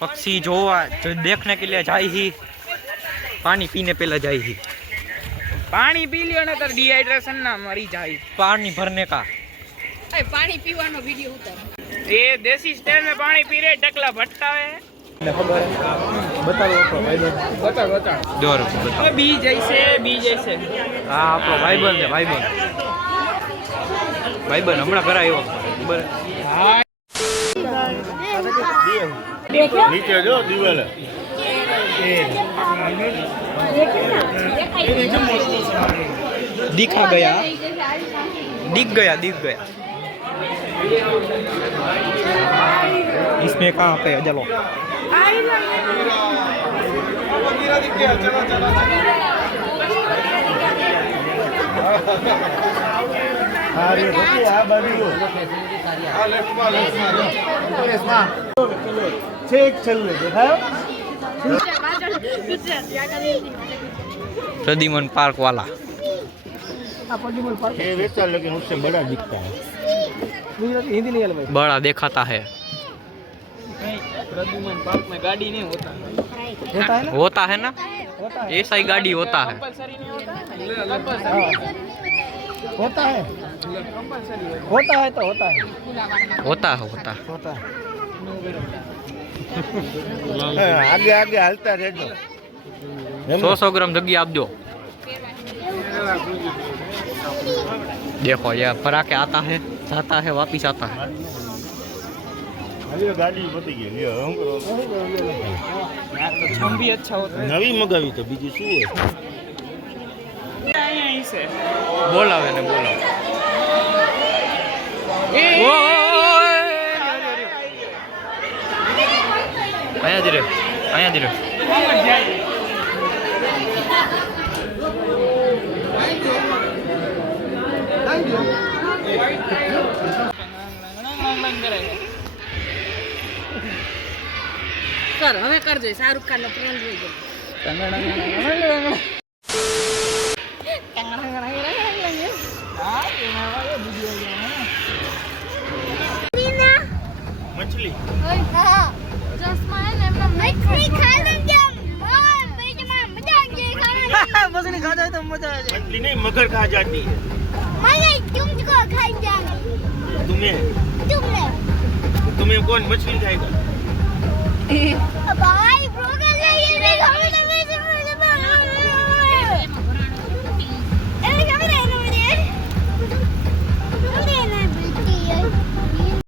पक्षी जोवा जो देखने के लिए जाई ही, पानी पीने पहले जाई ही। पानी पी लियो ना तो डिहाइड्रेशन ना मरी जाए। पानी भरने का पानी पीवानो वीडियो उतार। ये देसी स्टाइल में पानी पी रहे टकला भटकावे है। बता जोर बी जैसे हाँ आपको भाईबंध है भाईबंध हमारा घर आयो नीचे जो दीवाल दिख गया इसमें कहाँ पे है चलो प्रद्युमन पार्क वाला ये वैसा लेकिन उससे बड़ा दिखता है। बड़ा देखाता है प्रद्युमन पार्क में गाड़ी नहीं होता। होता है ना ऐसा ही गाड़ी होता है कंपलसरी नहीं होता। होता है तो होता है आगे आगे हालता रहજો 100 ग्राम जग्गी आप दो देखो ये पराके आता है जाता है वापिस आता है अरे गाड़ी पती गई લ્યો હું કરો छम भी अच्छा होता है। નવી મગાવી તો બીજું શું હોય यहीं से बोलावे ने बोलावे आया धीरे कर हमें कर दे शाहरुख खान નો ટ્રેન્ડ રહી ગયો મછલી હા જસ્માન એમનો મછલી ખાને કેમ મોર બીજમાં મજા આવી ખાવાની मछली खा जाए तो मजा आ जाए। मछली नहीं मगर खा जाती है મને तुमको खाई जानी तुम्हें तुमने तुम्हें कौन मछली खाएगा भाई ब्रोगे